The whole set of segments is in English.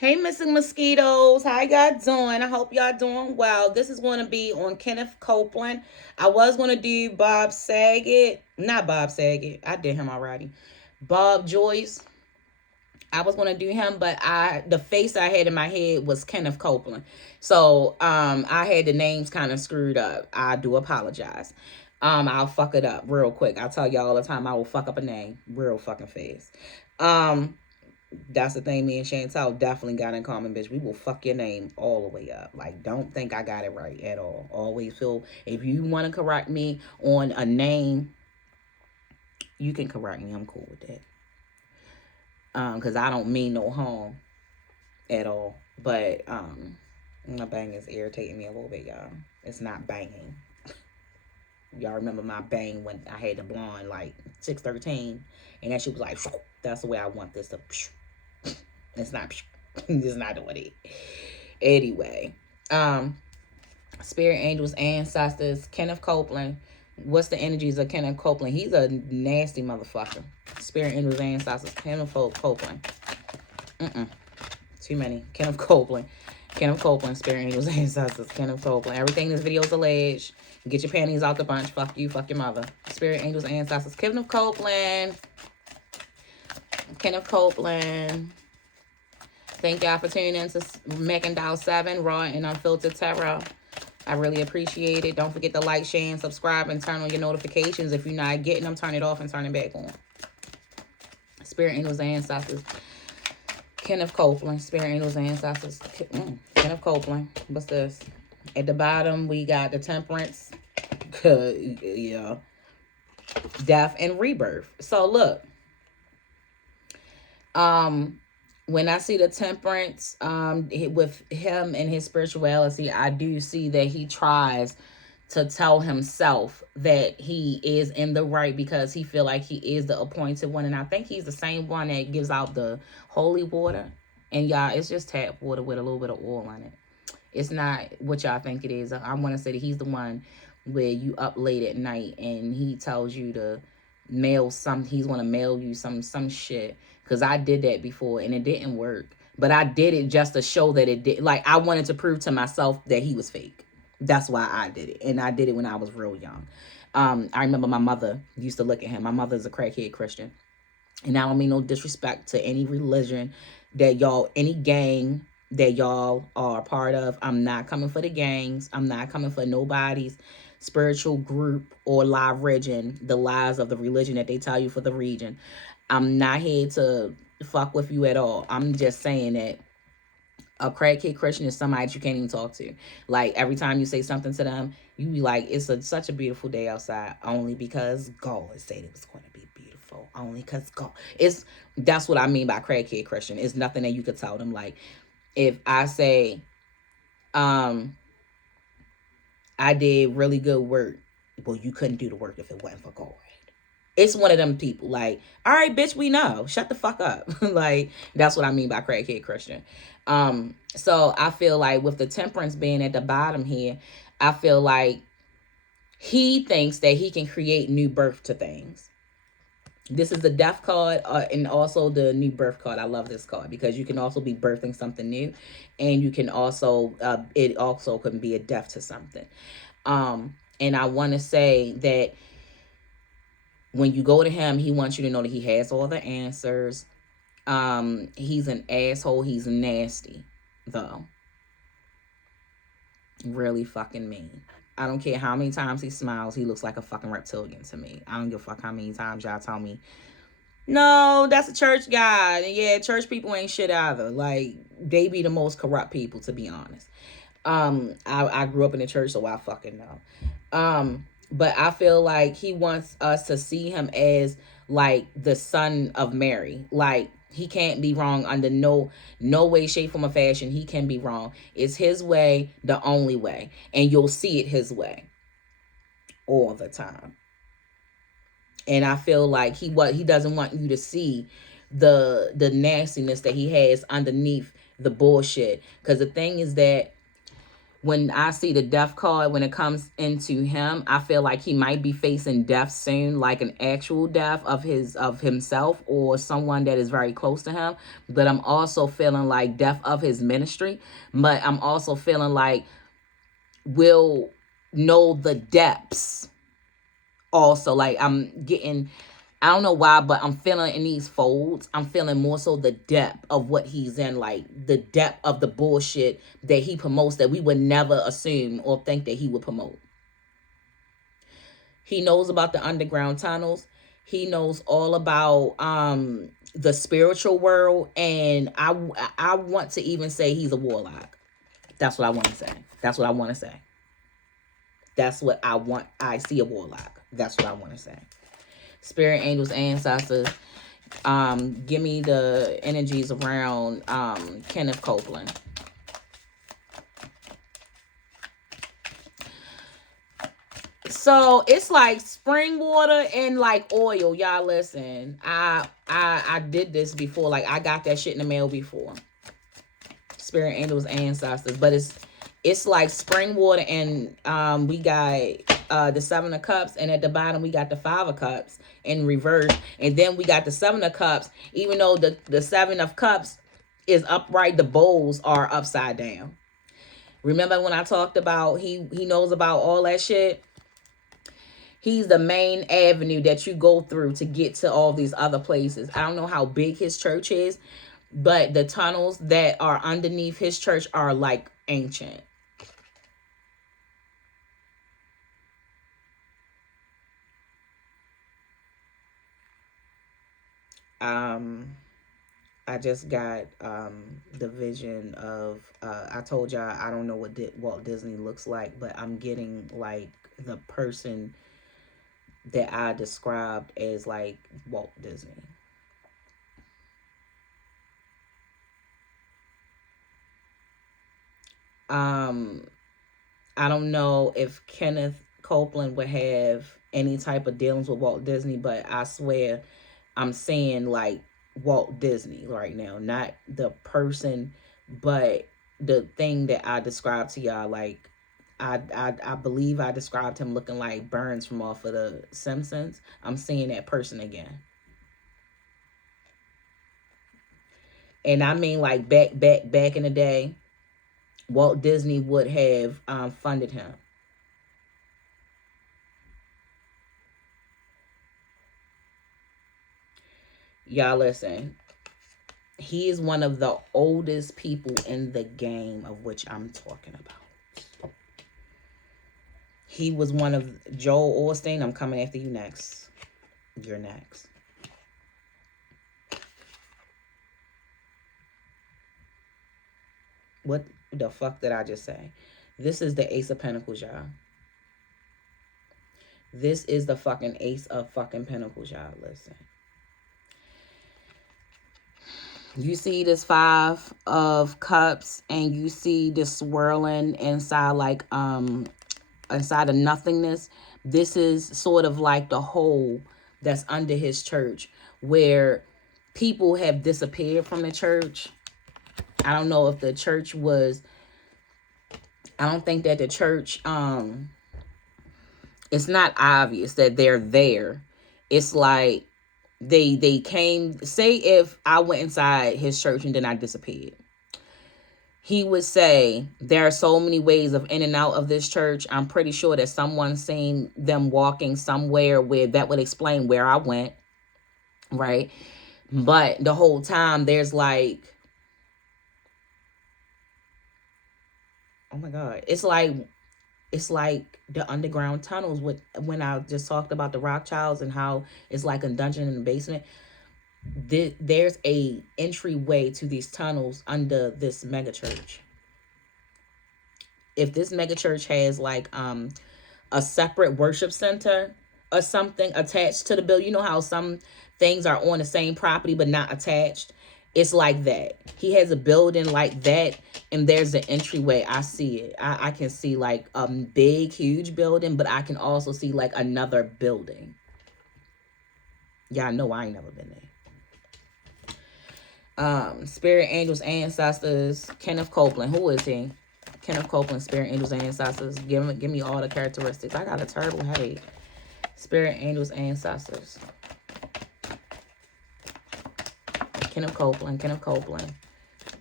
Hey, missing mosquitoes. How y'all doing? I hope y'all doing well. This is going to be on Kenneth Copeland. I was going to do Bob Saget. Not Bob Saget. I did him already. Bob Joyce. I was going to do him, but the face I had in my head was Kenneth Copeland. So I had the names kind of screwed up. I do apologize. I'll fuck it up real quick. I tell y'all all the time I will fuck up a name real fucking fast. Um that's the thing me and Chantal definitely got in common, bitch. We will fuck your name all the way up. Like, don't think I got it right at all. Always feel if you want to correct me on a name, you can correct me. I'm cool with that. Because I don't mean no harm at all. But my bang is irritating me a little bit, y'all. It's not banging. Y'all remember my bang when I had the blonde like 613, and then she was like, "That's the way I want this to." It's not. It's not doing it. Anyway, um, spirit angels, ancestors, Kenneth Copeland. What's the energies of Kenneth Copeland? He's a nasty motherfucker. Spirit angels, ancestors, Kenneth Copeland. Too many. Kenneth Copeland. Kenneth Copeland, spirit angels, ancestors, Kenneth Copeland. Everything in this video is alleged. Get your panties out the bunch. Fuck you. Fuck your mother. Spirit angels, ancestors, Kenneth Copeland. Kenneth Copeland. Thank y'all for tuning in to Mackin' Dow 7, Raw and Unfiltered Tarot. I really appreciate it. Don't forget to like, share, and subscribe, and turn on your notifications. If you're not getting them, turn it off and turn it back on. Spirit angels, ancestors. Kenneth Copeland. Spirit angels, ancestors. Kenneth Copeland. What's this? At the bottom, we got the temperance. Yeah. Death and rebirth. So look. When I see the temperance with him and his spirituality, I do see that he tries to tell himself that he is in the right because he feel like he is the appointed one. And I think he's the same one that gives out the holy water. And y'all, it's just tap water with a little bit of oil in it. It's not what y'all think it is. I want to say that he's the one where you up late at night and he tells you to mail some, he's going to mail you some shit. Because I did that before and it didn't work. But I did it just to show that it did. Like, I wanted to prove to myself that he was fake. That's why I did it. And I did it when I was real young. I remember my mother used to look at him. My mother's a crackhead Christian. And I don't mean no disrespect to any religion that y'all, any gang that y'all are a part of. I'm not coming for the gangs. I'm not coming for nobody's spiritual group or live religion, the lies of the religion that they tell you for the region. I'm not here to fuck with you at all. I'm just saying that a crackhead Christian is somebody that you can't even talk to. Like, every time you say something to them, you be like, it's such a beautiful day outside, only because God said it was going to be beautiful. Only because God. That's what I mean by crackhead Christian. It's nothing that you could tell them. Like, if I say, I did really good work, well, you couldn't do the work if it wasn't for God. It's one of them people like, all right, bitch, we know. Shut the fuck up. Like, that's what I mean by crackhead Christian. So I feel like with the temperance being at the bottom here, I feel like he thinks that he can create new birth to things. This is the death card and also the new birth card. I love this card because you can also be birthing something new, and you can also, it also can be a death to something. And I want to say that when you go to him, he wants you to know that he has all the answers. He's an asshole. He's nasty, though. Really fucking mean. I don't care how many times he smiles. He looks like a fucking reptilian to me. I don't give a fuck how many times y'all tell me, no, that's a church guy. And yeah, church people ain't shit either. Like, they be the most corrupt people, to be honest. I grew up in the church, so I fucking know. But I feel like he wants us to see him as like the son of Mary. Like, he can't be wrong under no way, shape, form, or fashion. He can be wrong. It's his way, the only way, and you'll see it his way all the time. And I feel like he doesn't want you to see the nastiness that he has underneath the bullshit. Because the thing is that When I see the death card, when it comes into him, I feel like he might be facing death soon, like an actual death of himself or someone that is very close to him. But I'm also feeling like death of his ministry. But I'm also feeling like we'll know the depths also. Like I'm getting, I don't know why, but I'm feeling in these folds, I'm feeling more so the depth of what he's in, like the depth of the bullshit that he promotes that we would never assume or think that he would promote. He knows about the underground tunnels. He knows all about the spiritual world, and I want to even say he's a warlock. That's what I want to say. That's what I want to say. That's what I want. I see a warlock. That's what I want to say. Spirit, angels, ancestors, give me the energies around Kenneth Copeland. So it's like spring water and like oil. Y'all listen. I did this before. Like I got that shit in the mail before. Spirit, angels, ancestors. But it's like spring water, and we got the 7 of cups, and at the bottom we got the 5 of cups in reverse, and then we got the 7 of cups. Even though the 7 of cups is upright, the bowls are upside down. Remember when I talked about he knows about all that shit? He's the main avenue that you go through to get to all these other places. I don't know how big his church is, but the tunnels that are underneath his church are like ancient. I just got the vision of I told y'all I don't know what Walt Disney looks like, but I'm getting like the person that I described as like Walt Disney. I don't know if Kenneth Copeland would have any type of dealings with Walt Disney, but I swear I'm saying like Walt Disney right now, not the person, but the thing that I described to y'all. Like I believe I described him looking like Burns from off of the Simpsons. I'm seeing that person again. And I mean like back in the day, Walt Disney would have funded him. Y'all listen. He is one of the oldest people in the game of which I'm talking about. He was one of Joel Osteen. I'm coming after you next. You're next. What the fuck did I just say? This is the Ace of Pentacles, y'all. This is the fucking Ace of fucking Pentacles, y'all. Listen. You see this 5 of Cups, and you see this swirling inside like inside of nothingness. This is sort of like the hole that's under his church where people have disappeared from the church. I don't know if the church was, I don't think that the church it's not obvious that they're there. It's like they came, say if I went inside his church and then I disappeared, he would say there are so many ways of in and out of this church. I'm pretty sure that someone seen them walking somewhere where that would explain where I went, right? But the whole time there's like, oh my God, it's like the underground tunnels with when I just talked about the Rothschilds and how it's like a dungeon in the basement. There's a entryway to these tunnels under this mega church. If this mega church has like a separate worship center or something attached to the building, you know how some things are on the same property but not attached. It's like that. He has a building like that, and there's an entryway. I see it. I can see like a big, huge building, but I can also see like another building. Y'all know I ain't never been there. Spirit, angels, ancestors, Kenneth Copeland. Who is he? Kenneth Copeland, spirit, angels, and ancestors. Give me all the characteristics. I got a terrible headache. Spirit, angels, ancestors. Kenneth Copeland, Kenneth Copeland,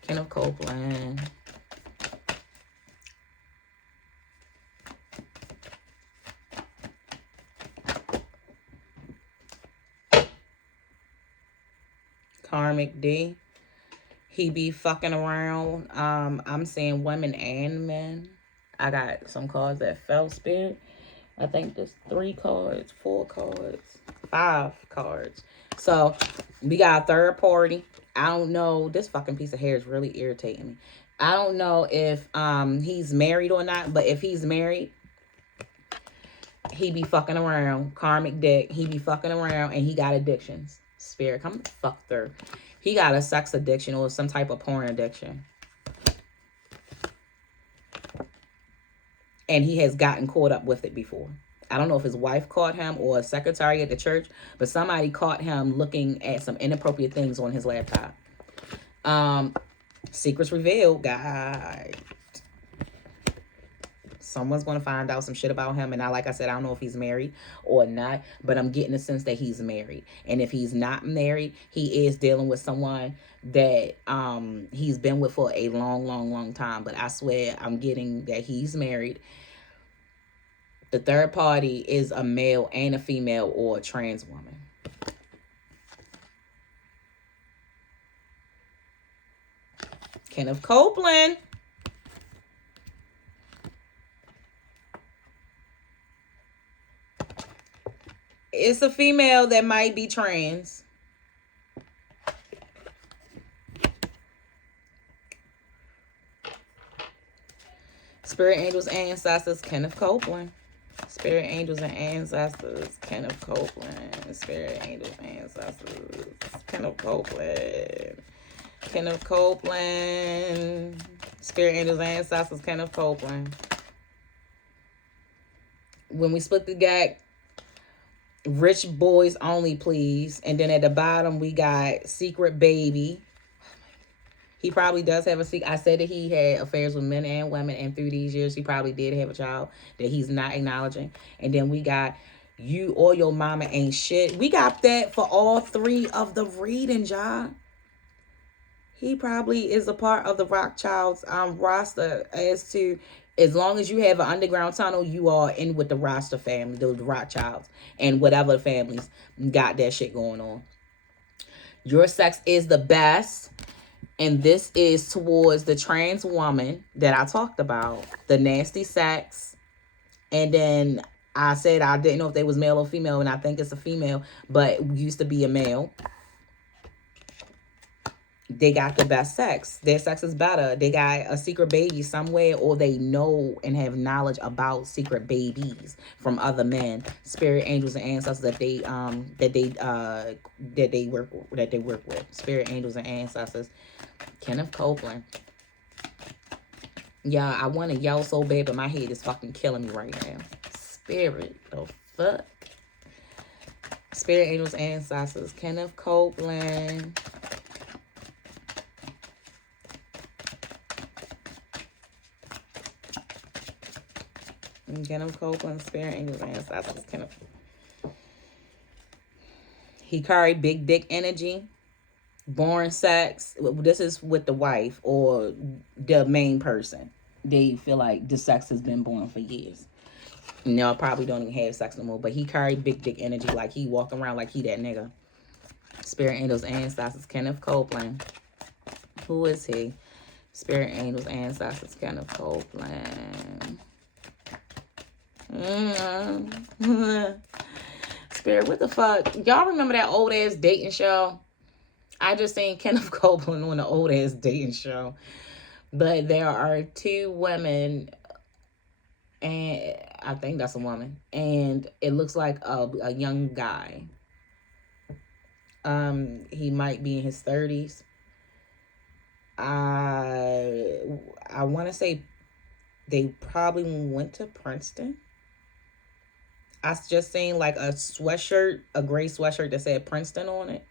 Kenneth Copeland. Karmic D. He be fucking around. I'm saying women and men. I got some cards that fell, spirit. I think there's 3 cards, 4 cards, 5 cards. So we got a third party. I don't know. This fucking piece of hair is really irritating me. I don't know if he's married or not, but if he's married, he be fucking around. Karmic dick. He be fucking around and he got addictions. Spirit, come the fuck through. He got a sex addiction or some type of porn addiction. And he has gotten caught up with it before. I don't know if his wife caught him or a secretary at the church, but somebody caught him looking at some inappropriate things on his laptop. Secrets revealed, guys. Someone's going to find out some shit about him. And like I said, I don't know if he's married or not, but I'm getting the sense that he's married. And if he's not married, he is dealing with someone that he's been with for a long, long, long time. But I swear I'm getting that he's married. The third party is a male and a female or a trans woman. Kenneth Copeland. It's a female that might be trans. Spirit, angels, ancestors, Kenneth Copeland. Spirit, angels, and ancestors, Kenneth Copeland. Spirit, angels, ancestors, Kenneth Copeland. Kenneth Copeland. Spirit, angels, ancestors, Kenneth Copeland. When we split the gag, rich boys only, please. And then at the bottom, we got secret baby. He probably does have a secret. I said that he had affairs with men and women, and through these years, he probably did have a child that he's not acknowledging. And then we got you or your mama ain't shit. We got that for all 3 of the readings, y'all. He probably is a part of the Rothschild's roster as long as you have an underground tunnel, you are in with the roster family, the Rothschilds, and whatever families got that shit going on. Your sex is the best. And this is towards the trans woman that I talked about. The nasty sex. And then I said I didn't know if they was male or female. And I think it's a female. But used to be a male. They got the best sex. Their sex is better. They got a secret baby somewhere. Or they know and have knowledge about secret babies from other men. Spirit, angels, and ancestors that they work with. Spirit, angels, and ancestors. Kenneth Copeland. Yeah, I want to yell so bad, but my head is fucking killing me right now. Spirit, the fuck? Spirit, angels, ancestors. Kenneth Copeland. Kenneth Copeland, spirit, angels, ancestors. Kenneth. He carried big dick energy. Born sex. This is with the wife or the main person. They feel like the sex has been born for years. No, probably don't even have sex no more. But he carried big dick energy. Like he walk around like he that nigga. Spirit, angels, ancestors. Kenneth Copeland. Who is he? Spirit, angels, ancestors. Kenneth Copeland. Spirit, what the fuck? Y'all remember that old ass dating show? I just seen Kenneth Copeland on the old ass dating show. But there are 2 women, and I think that's a woman, and it looks like a young guy. He might be in his 30s. I want to say they probably went to Princeton. I just seen like a sweatshirt, a gray sweatshirt that said Princeton on it.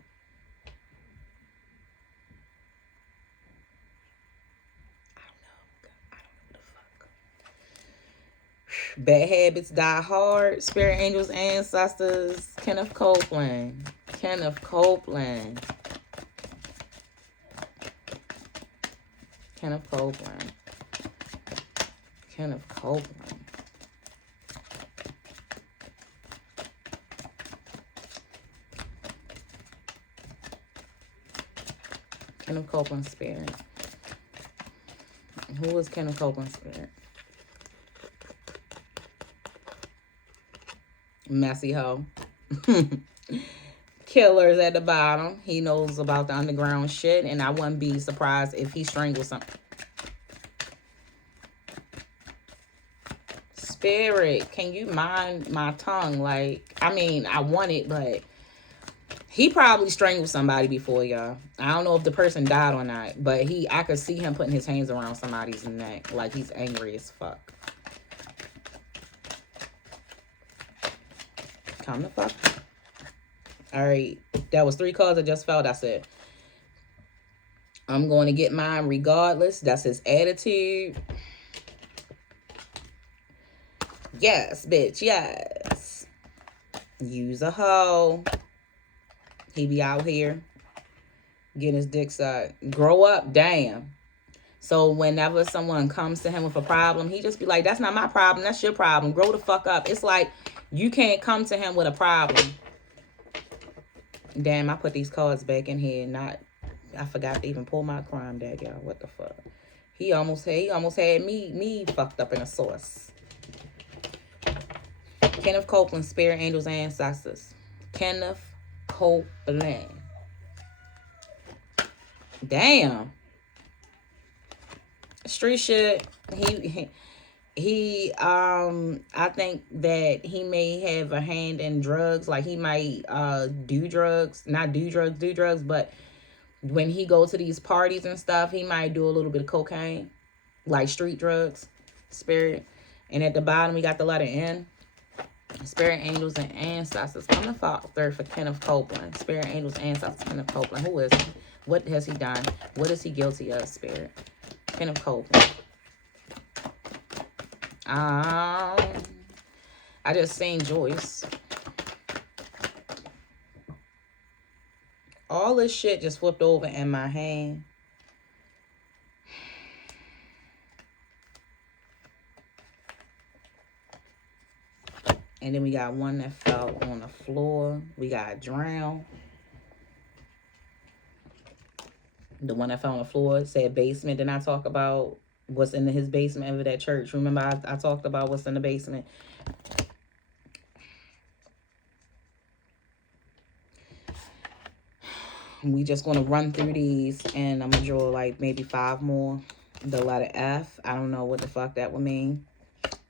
Bad habits die hard. Spirit angels, ancestors. Kenneth Copeland. Kenneth Copeland. Kenneth Copeland. Kenneth Copeland. Kenneth Copeland spirit. Who is Kenneth Copeland spirit? Messy hoe. Killers at the bottom. He knows about the underground shit, and I wouldn't be surprised if he strangled something. Spirit, can you mind my tongue? Like, I mean, I want it, but he probably strangled somebody before, y'all. I don't know if the person died or not, but I could see him putting his hands around somebody's neck. Like, he's angry as fuck. Come the fuck. All right. That was 3 cards I just felt. That's it. I'm going to get mine regardless. That's his attitude. Yes, bitch. Yes. Use a hoe. He be out here getting his dick sucked. Grow up, damn. So whenever someone comes to him with a problem, he just be like, that's not my problem. That's your problem. Grow the fuck up. It's like you can't come to him with a problem. Damn, I put these cards back in here. I forgot to even pull my crime deck, y'all. What the fuck? He almost had me fucked up in a sauce. Kenneth Copeland, spirit angels, ancestors. Kenneth Copeland. Damn. Street shit. I think that he may have a hand in drugs. Like, he might do drugs. Not do drugs, but when he go to these parties and stuff, he might do a little bit of cocaine. Like street drugs. Spirit. And at the bottom, we got the letter N. Spirit angels and ancestors. I'm the father for Kenneth Copeland. Spirit angels, ancestors, Kenneth Copeland. Who is he? What has he done? What is he guilty of, Spirit? Kenneth Copeland. I just seen Joyce. All this shit just flipped over in my hand. And then we got one that fell on the floor. We got drowned. The one that fell on the floor said basement. Then I talk about what's in his basement of that church. Remember, I talked about what's in the basement. We just going to run through these, and I'm going to draw like maybe 5 more. The letter F. I don't know what the fuck that would mean.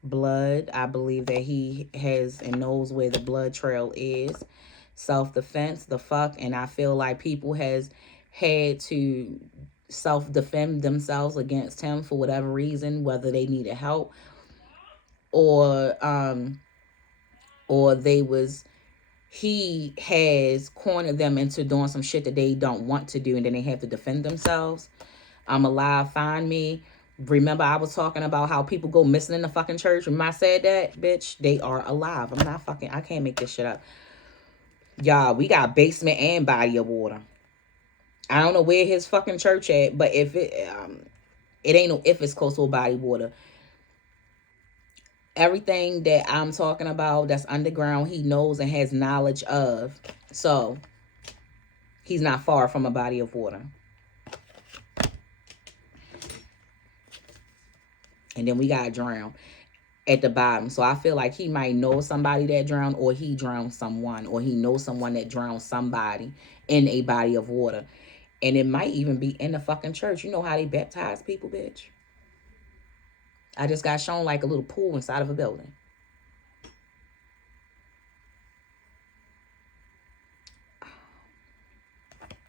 Blood. I believe that he has and knows where the blood trail is. Self-defense. The fuck. And I feel like people has had to self-defend themselves against him for whatever reason, whether they needed help or he has cornered them into doing some shit that they don't want to do, and then they have to defend themselves. I'm alive, find me. Remember, I was talking about how people go missing in the fucking church. Remember I said that, bitch? They are alive. I can't make this shit up. Y'all, we got basement and body of water. I don't know where his fucking church at, but if it ain't no if it's close to a body of water. Everything that I'm talking about that's underground, he knows and has knowledge of. So, he's not far from a body of water. And then we got drowned at the bottom. So I feel like he might know somebody that drowned, or he drowned someone, or he knows someone that drowned somebody in a body of water. And it might even be in the fucking church. You know how they baptize people, bitch? I just got shown like a little pool inside of a building.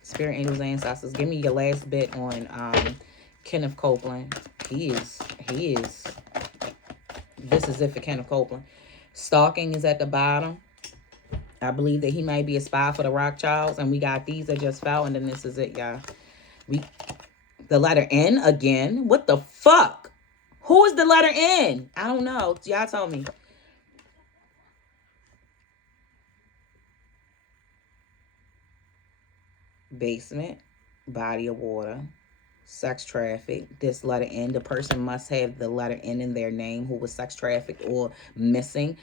Spirit angels, ancestors. Give me your last bit on Kenneth Copeland. This is it for Kenneth Copeland. Stalking is at the bottom. I believe that he might be a spy for the Rothschilds. And we got these that just fell. And then this is it, y'all. The letter N again. What the fuck? Who is the letter N? I don't know. Y'all tell me. Basement, body of water, sex traffic. This letter N, the person must have the letter N in their name who was sex trafficked or missing.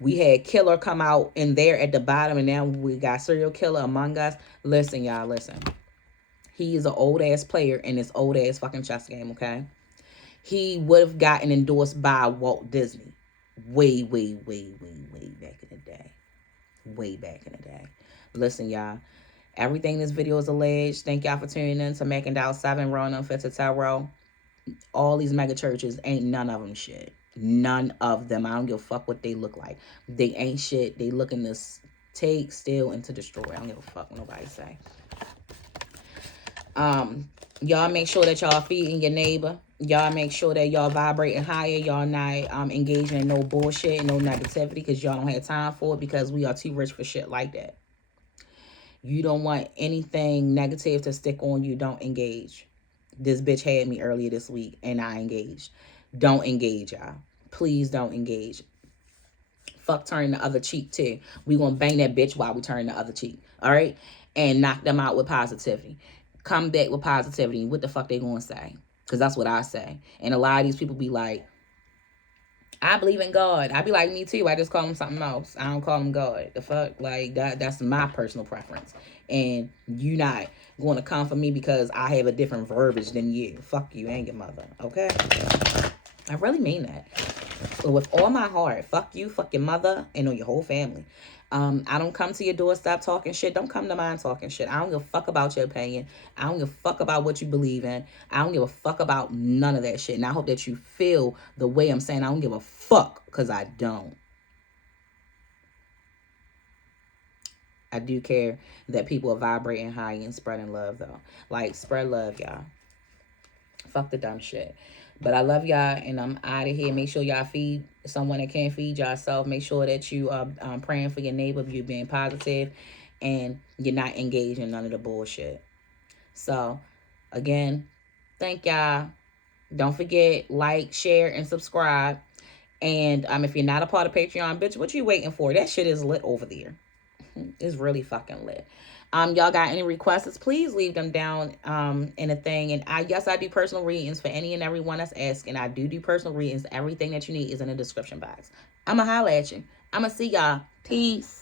We had killer come out in there at the bottom, and now we got serial killer among us. Listen, y'all, listen. He is an old ass player in this old ass fucking chess game, okay? He would have gotten endorsed by Walt Disney way, way, way, way, way back in the day. Way back in the day. Listen, y'all. Everything in this video is alleged. Thank y'all for tuning in to Mac and Dow 7, Raw and Unfit to Tarot. All these mega churches, ain't none of them shit. None of them. I don't give a fuck what they look like. They ain't shit. They looking to take, steal, and to destroy. I don't give a fuck what nobody say. Y'all make sure that y'all feeding your neighbor. Y'all make sure that y'all vibrating higher. Y'all not engaging in no bullshit and no negativity, because y'all don't have time for it, because we are too rich for shit like that. You don't want anything negative to stick on you. Don't engage. This bitch had me earlier this week and I engaged. Don't engage, y'all. Please don't engage. Fuck turning the other cheek too. We gonna bang that bitch while we turn the other cheek. All right? And knock them out with positivity. Come back with positivity. What the fuck they gonna say? Because that's what I say. And a lot of these people be like, I believe in God. I be like, me too. I just call him something else. I don't call him God. The fuck? Like, that's my personal preference. And you not going to come for me because I have a different verbiage than you. Fuck you and your mother. Okay? I really mean that. With all my heart. Fuck you, fuck your mother, and on your whole family. I don't come to your doorstep talking shit. Don't come to mine talking shit. I don't give a fuck about your opinion. I don't give a fuck about what you believe in. I don't give a fuck about none of that shit. And I hope that you feel the way I'm saying I don't give a fuck, because I don't. I do care that people are vibrating high and spreading love, though. Like, spread love, y'all. Fuck the dumb shit. But I love y'all, and I'm out of here. Make sure y'all feed someone that can't feed yourself. Make sure that you are praying for your neighbor, you're being positive, and you're not engaged in none of the bullshit. So, again, thank y'all. Don't forget, like, share, and subscribe. And if you're not a part of Patreon, bitch, what you waiting for? That shit is lit over there. It's really fucking lit. Y'all got any requests, please leave them down in a thing. And I do personal readings for any and everyone that's asking. I do personal readings. Everything that you need is in the description box. I'ma holla at you. I'ma see y'all. Peace.